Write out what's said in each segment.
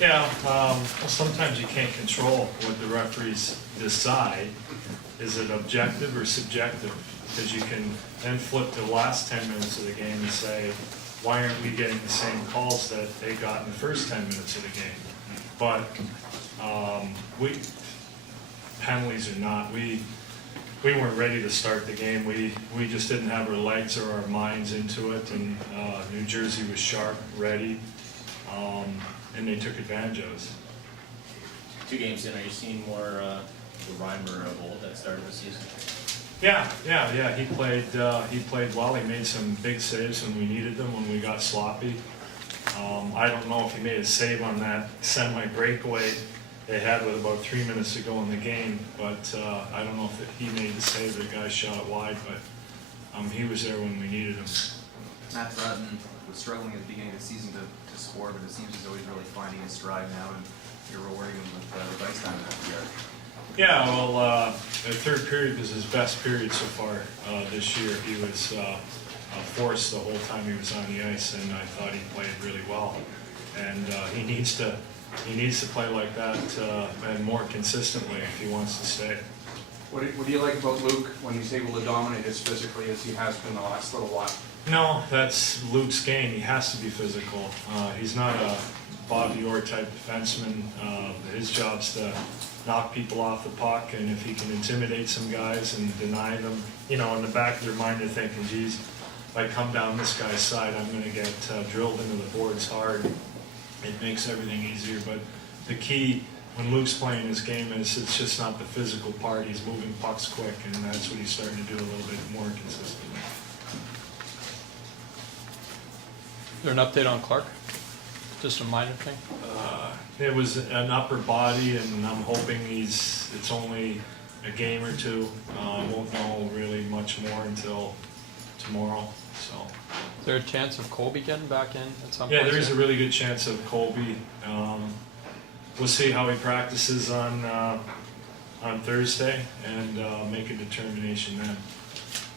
Yeah, well, sometimes you can't control what the referees decide. Is it objective or subjective? Because you can then flip to the last 10 minutes of the game and say, why aren't we getting the same calls that they got in the first 10 minutes of the game? But penalties or not, we weren't ready to start the game. We just didn't have our legs or our minds into it, and New Jersey was sharp, ready, and they took advantage of us. 2 games in, are you seeing more the Reimer of old that started the season? Yeah. He played well. He made some big saves when we needed them, when we got sloppy. I don't know if he made a save on that semi-breakaway they had with about 3 minutes to go in the game, but I don't know if he made the save. The guy shot it wide, but he was there when we needed him. Matt Sutton was struggling at the beginning of the season to score, but it seems as though he's really finding his stride now, and you're rewarding him with the ice time in that regard. Yeah, well, the third period was his best period so far this year. He was forced the whole time he was on the ice, and I thought he played really well. And he needs to play like that and more consistently if he wants to stay. What do you like about Luke when he's able to dominate as physically as he has been the last little while? No, that's Luke's game. He has to be physical. He's not a Bobby Orr type defenseman. His job's to knock people off the puck, and if he can intimidate some guys and deny them, in the back of their mind they're thinking, geez, if I come down this guy's side, I'm going to get drilled into the boards hard. It makes everything easier, but the key when Luke's playing his game is it's just not the physical part. He's moving pucks quick, and that's what he's starting to do a little bit more consistently. Is there an update on Clark? Just a minor thing? It was an upper body, and I'm hoping it's only a game or two. Won't know really much more until tomorrow. So. Is there a chance of Colby getting back in at some point? Yeah, there is a really good chance of Colby. We'll see how he practices on Thursday and make a determination then.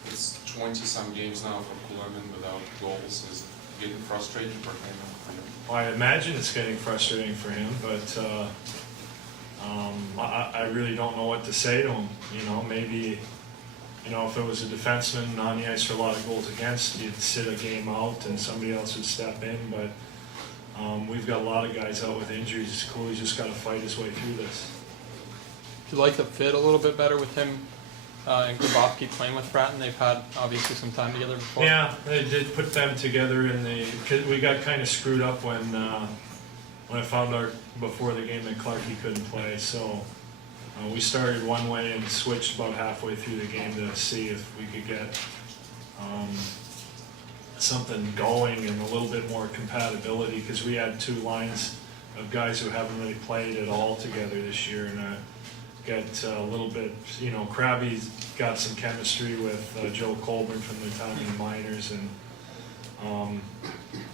It's 20-some games now for Kullerman without goals. Is it getting frustrating for him? Well, I imagine it's getting frustrating for him, but I really don't know what to say to him. Maybe, if it was a defenseman on the ice for a lot of goals against, you'd sit a game out and somebody else would step in, but we've got a lot of guys out with injuries. Cooley's just got to fight his way through this. Do you like the fit a little bit better with him and Grabowski playing with Bratton? They've had obviously some time together before. Yeah, they did put them together we got kind of screwed up when I found out before the game that Clarkie couldn't play. So we started one way and switched about halfway through the game to see if we could get something going and a little bit more compatibility, because we had 2 lines of guys who haven't really played at all together this year, and get a little bit, Krabby's got some chemistry with Joe Colburn from the Italian minors, and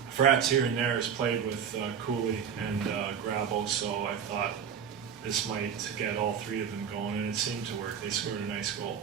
Frats here and there has played with Cooley and Grabo, so I thought this might get all 3 of them going, and it seemed to work. They scored a nice goal.